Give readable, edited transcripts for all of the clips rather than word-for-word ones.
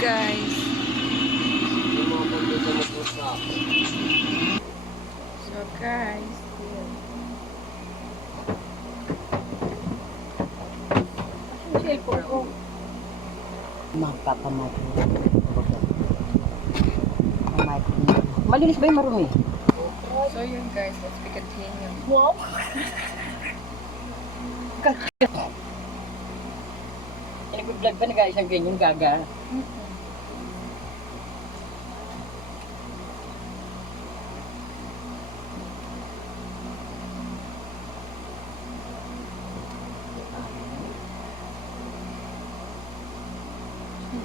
guys. So guys, Magpapamati. Malinis ba yung marumi? so yun guys, let's be continue. Wow! Nag-vlog ba na guys ang ganyan gaga?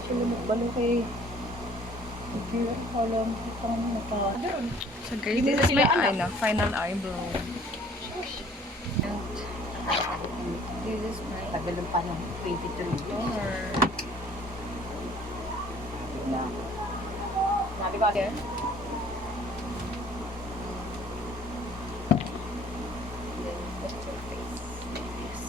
Sila magbalong kay So guys, this is my final eyebrow. And this is my tagalong pa ng 23. toner. Sabi ko agad. Then that's your face. Yes.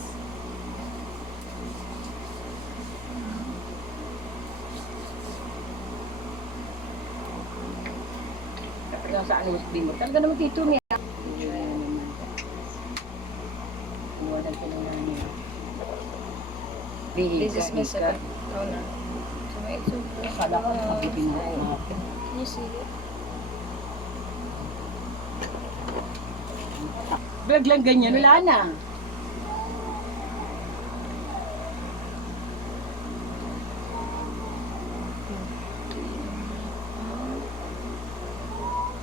Tapos sa ano di mo. Talaga naman dito niya. This is my second toner. So my it's so good. Akala ko magiging Can you see it? vlog lang ganyan, wala na.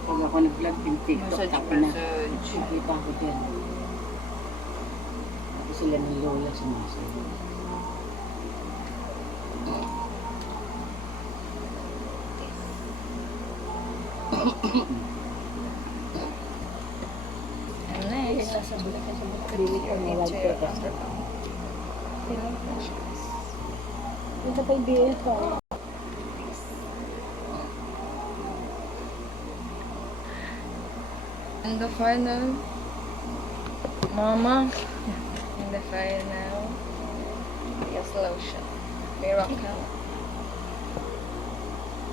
Pag ako nag-vlog yung TikTok, tapos na nakita ko dyan. Tapos sila ng lola sumasayo. And next, Ito kay BL ko. and the final, mama, and the final, yes, lotion, miracle,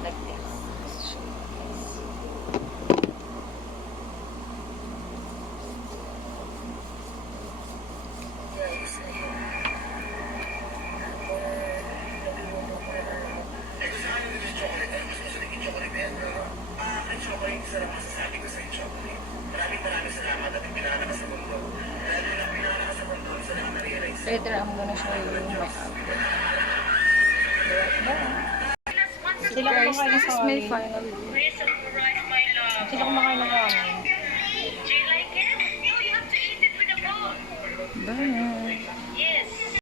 like this. Later, I'm gonna show you my outfit. So guys, this is my final look. Sila kumakain ng ramen. Bye!